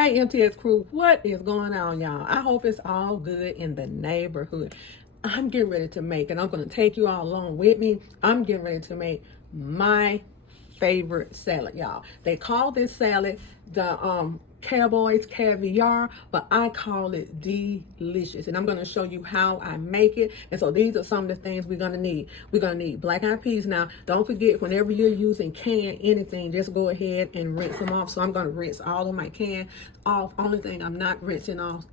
Hey, MTS crew, what is going on, y'all? I hope it's all good in the neighborhood. I'm getting ready to make, and I'm going to take you all along with me. I'm getting ready to make my favorite salad, y'all. They call this salad the cowboy's caviar, but I call it delicious. And I'm going to show you how I make it. And so these are some of the things we're going to need. We're going to need black eyed peas. Now, don't forget, whenever you're using canned anything, just go ahead and rinse them off. So I'm going to rinse all of my can off. Only thing I'm not rinsing off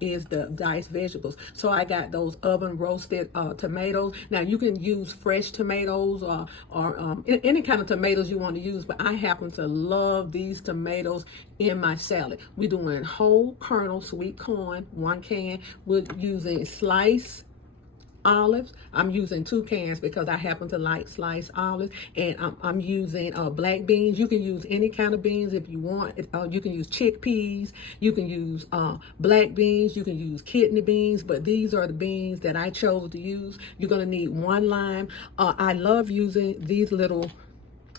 is the diced vegetables. So I got those oven roasted tomatoes. Now you can use fresh tomatoes or any kind of tomatoes you want to use, but I happen to love these tomatoes in my salad. We're doing whole kernel sweet corn, 1 can. We're using sliced olives. I'm using 2 cans because I happen to like sliced olives, and I'm using black beans. You can use any kind of beans if you want. You can use chickpeas, you can use black beans, you can use kidney beans, but these are the beans that I chose to use. You're going to need 1 lime. I love using these little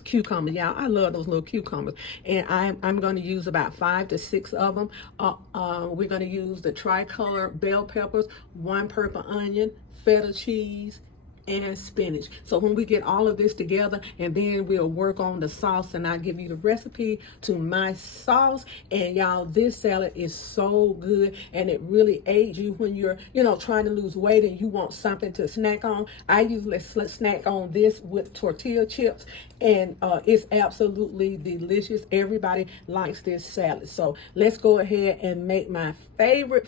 cucumbers, y'all. I love those little cucumbers, and I'm going to use about 5 to 6 of them. We're going to use the tricolor bell peppers, 1 purple onion, feta cheese, and spinach. So when we get all of this together, and then we'll work on the sauce, and I'll give you the recipe to my sauce. And y'all, this salad is so good, and it really aids you when you're trying to lose weight and you want something to snack on. I usually snack on this with tortilla chips, and it's absolutely delicious. Everybody likes this salad. So let's go ahead and make my favorite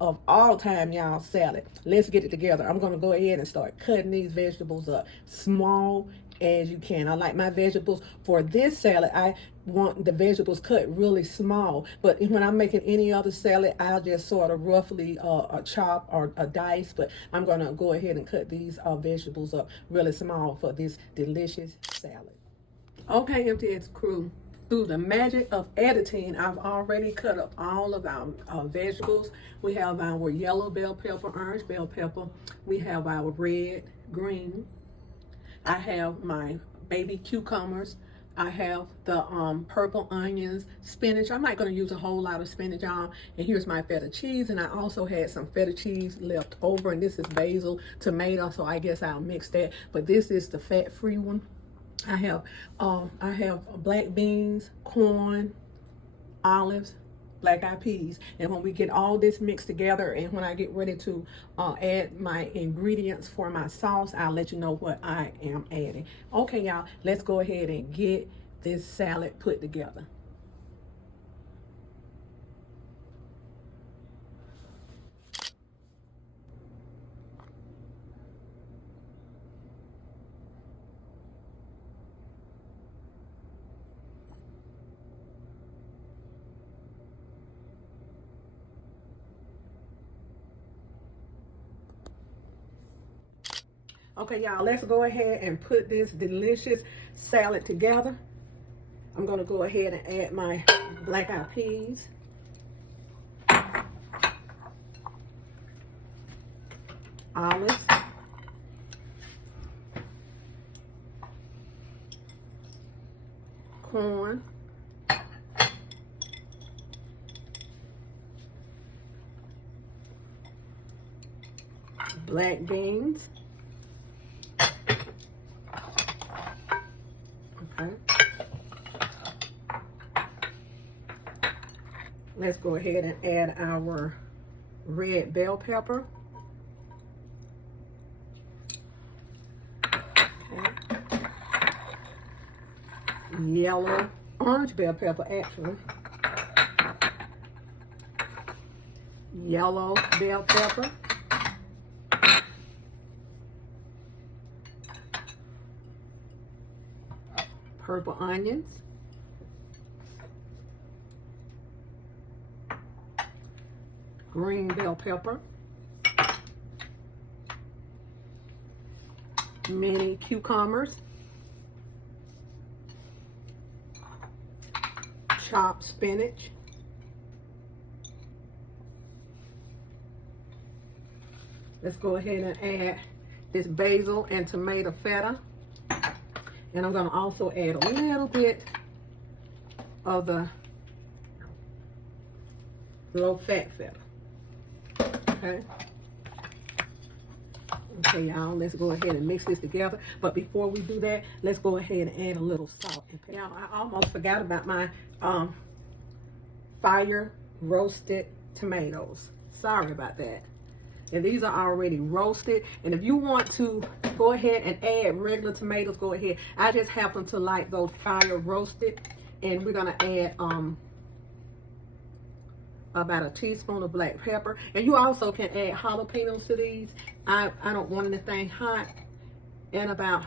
of all time, y'all, salad. Let's get it together. I'm going to go ahead and start cutting these vegetables up small as you can. I like my vegetables for this salad. I want the vegetables cut really small, but when I'm making any other salad, I'll just sort of roughly chop or dice, but I'm going to go ahead and cut these vegetables up really small for this delicious salad. Okay, MTS crew, through the magic of editing, I've already cut up all of our vegetables. We have our yellow bell pepper, orange bell pepper. We have our red, green. I have my baby cucumbers. I have the purple onions, spinach. I'm not going to use a whole lot of spinach, y'all. And here's my feta cheese, and I also had some feta cheese left over, and this is basil, tomato, so I guess I'll mix that. But this is the fat-free one. I have black beans, corn, olives, black eyed peas. And when we get all this mixed together, and when I get ready to add my ingredients for my sauce, I'll let you know what I am adding. Okay, y'all, let's go ahead and get this salad put together. Okay, y'all, let's go ahead and put this delicious salad together. I'm going to go ahead and add my black eyed peas. Olives. Corn. Black beans. Okay. Let's go ahead and add our red bell pepper. Okay. Yellow, orange bell pepper actually. Yellow bell pepper. Purple onions. Green bell pepper. Mini cucumbers. Chopped spinach. Let's go ahead and add this basil and tomato feta. And I'm going to also add a little bit of the low fat feta. Okay. Okay, y'all, let's go ahead and mix this together. But before we do that, let's go ahead and add a little salt. Y'all, I almost forgot about my fire roasted tomatoes. Sorry about that. And these are already roasted. And if you want to go ahead and add regular tomatoes, go ahead. I just happen to like those fire roasted. And we're gonna add about a teaspoon of black pepper. And you also can add jalapenos to these. I don't want anything hot. And about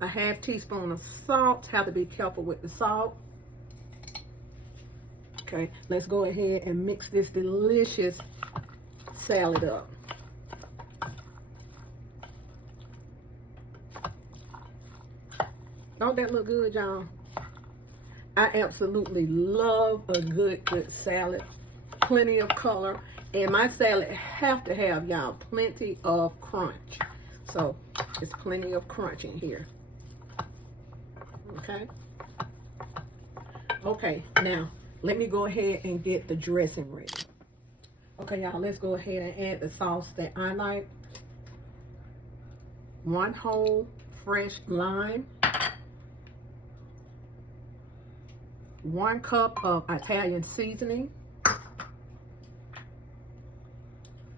a half teaspoon of salt. Have to be careful with the salt. Okay, let's go ahead and mix this delicious salad up. Don't that look good, y'all? I absolutely love a good salad. Plenty of color. And my salad have to have, y'all, plenty of crunch. So, it's plenty of crunch in here. Okay? Okay, now, let me go ahead and get the dressing ready. Okay, y'all, let's go ahead and add the sauce that I like. 1 whole fresh lime. 1 cup of Italian seasoning.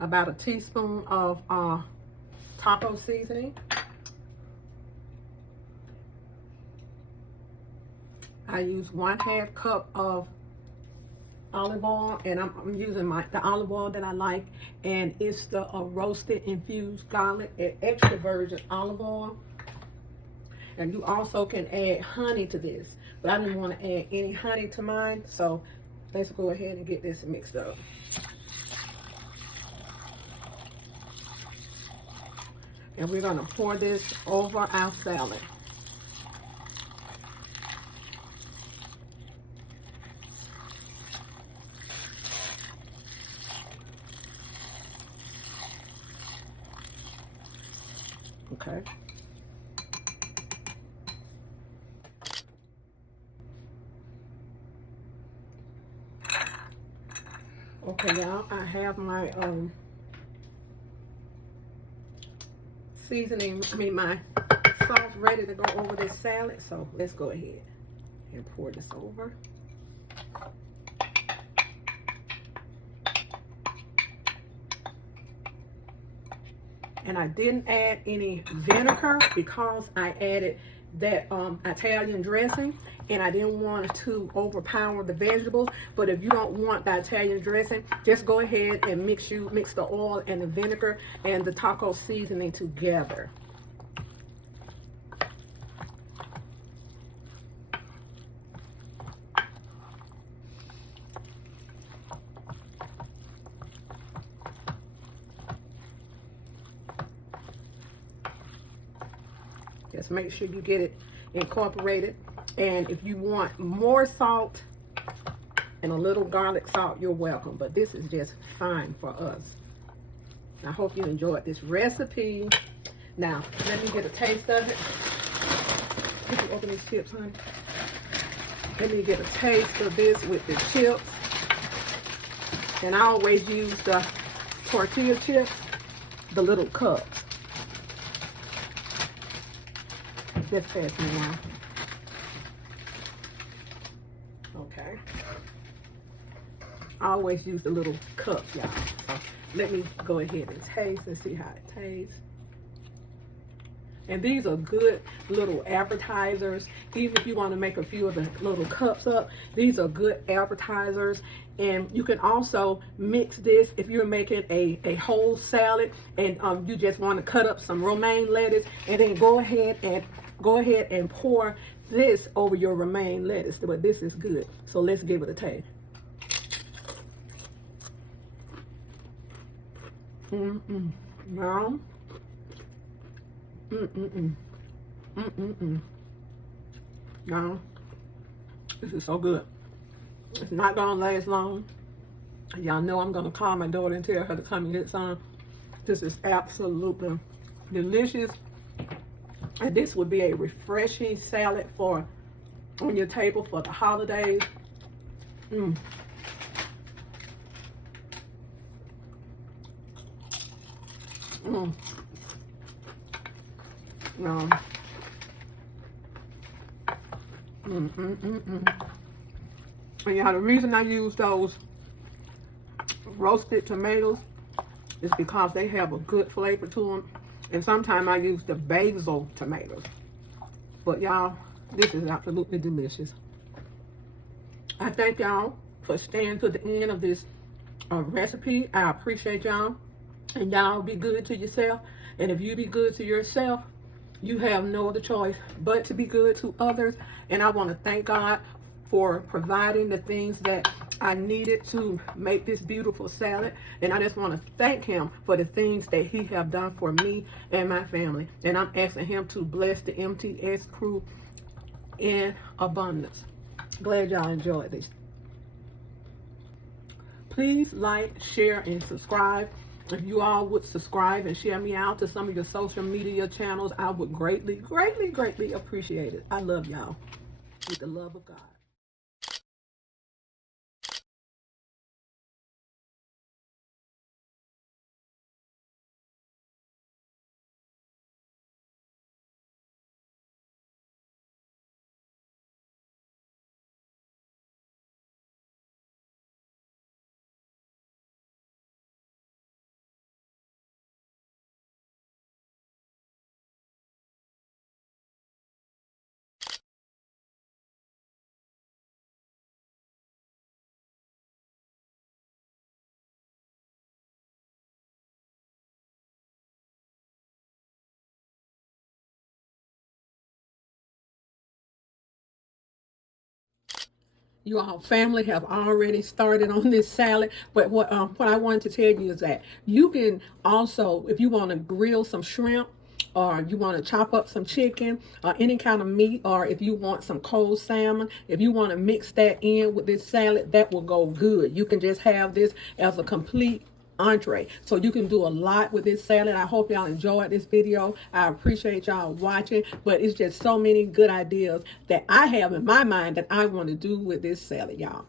About a teaspoon of taco seasoning. I use 1/2 cup of olive oil, and I'm using the olive oil that I like, and it's the roasted infused garlic, extra virgin olive oil. And you also can add honey to this, but I didn't want to add any honey to mine, so let's go ahead and get this mixed up. And we're going to pour this over our salad. Okay. Okay, y'all, I have my seasoning, my sauce ready to go over this salad. So let's go ahead and pour this over. And I didn't add any vinegar because I added that Italian dressing, and I didn't want to overpower the vegetables. But if you don't want the Italian dressing, just go ahead and mix the oil and the vinegar and the taco seasoning together. Just make sure you get it incorporated. And if you want more salt and a little garlic salt, you're welcome. But this is just fine for us. I hope you enjoyed this recipe. Now, let me get a taste of it. Could you open these chips, honey? Let me get a taste of this with the chips. And I always use the tortilla chips, the little cups. Just pass me one. Okay. I always use the little cups, y'all. So let me go ahead and taste and see how it tastes. And these are good little appetizers. Even if you want to make a few of the little cups up, these are good appetizers. And you can also mix this if you're making a whole salad and you just want to cut up some romaine lettuce, and then go ahead and pour this over your romaine lettuce. But this is good. So let's give it a taste. No. No. This is so good. It's not gonna last long. Y'all know I'm gonna call my daughter and tell her to come and get some. This is absolutely delicious. And this would be a refreshing salad for on your table for the holidays. Mm. No. And yeah, the reason I use those roasted tomatoes is because they have a good flavor to them. And sometimes I use the basil tomatoes. But y'all, this is absolutely delicious. I thank y'all for staying to the end of this recipe. I appreciate y'all. And y'all be good to yourself. And if you be good to yourself, you have no other choice but to be good to others. And I want to thank God for providing the things that I needed to make this beautiful salad. And I just want to thank him for the things that he have done for me and my family. And I'm asking him to bless the MTS crew in abundance. Glad y'all enjoyed this. Please like, share, and subscribe. If you all would subscribe and share me out to some of your social media channels, I would greatly, greatly, greatly appreciate it. I love y'all with the love of God. You all family have already started on this salad, but what I wanted to tell you is that you can also, if you want to grill some shrimp, or you want to chop up some chicken or any kind of meat, or if you want some cold salmon, if you want to mix that in with this salad, that will go good. You can just have this as a complete entree. So you can do a lot with this salad. I hope y'all enjoyed this video. I appreciate y'all watching, but it's just so many good ideas that I have in my mind that I want to do with this salad, y'all.